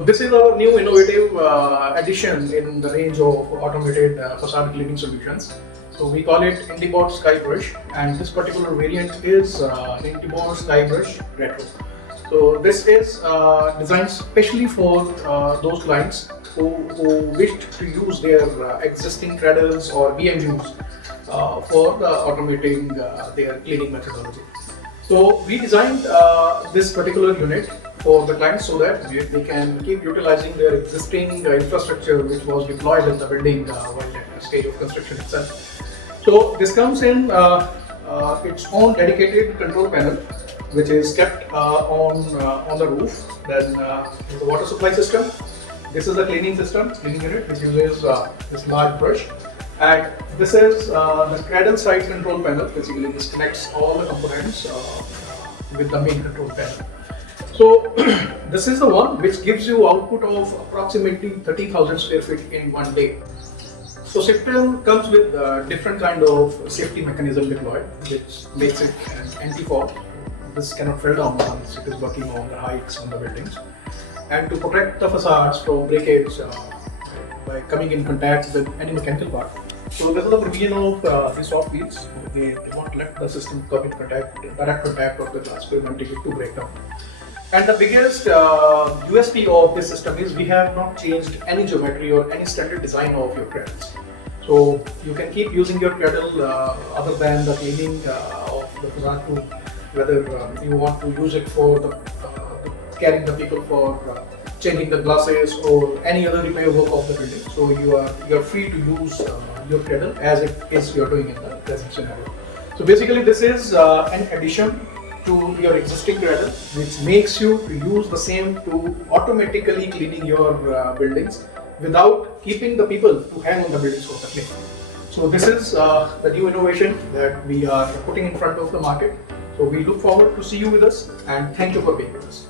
This is our new innovative addition in the range of automated facade cleaning solutions. So we call it IndiBOT SkyBrush, and this particular variant is IndiBOT SkyBrush Retro. So this is designed specially for those clients who wished to use their existing cradles or BMUs for automating their cleaning methodology. So we designed this particular unit for the clients so that they can keep utilizing their existing infrastructure which was deployed in the building while at the stage of construction itself. So this comes in its own dedicated control panel, which is kept on the roof. Then the water supply system. This is the cleaning system, cleaning unit, which uses this large brush. And this is the cradle side control panel. Basically, this connects all the components with the main control panel. So this is the one which gives you output of approximately 30,000 square feet in one day. So system comes with different kind of safety mechanism deployed, which makes it an anti-fall. This cannot fall down once it is working on the heights on the buildings. And to protect the facades from breakage by coming in contact with any mechanical part. So this is the provision of these soft wheels. They do not let the system come in direct contact of the glass, preventing it to break down. And the biggest USP of this system is we have not changed any geometry or any standard design of your cradles. So you can keep using your cradle other than the cleaning of the facade to whether you want to use it for the carrying the people for changing the glasses or any other repair work of the building. So you are free to use your cradle as it is you're doing in the present scenario. So basically this is an addition to your existing cradle, which makes you to use the same to automatically cleaning your buildings without keeping the people to hang on the buildings for the cleaning. So this is the new innovation that we are putting in front of the market. So we look forward to see you with us, and thank you for being with us.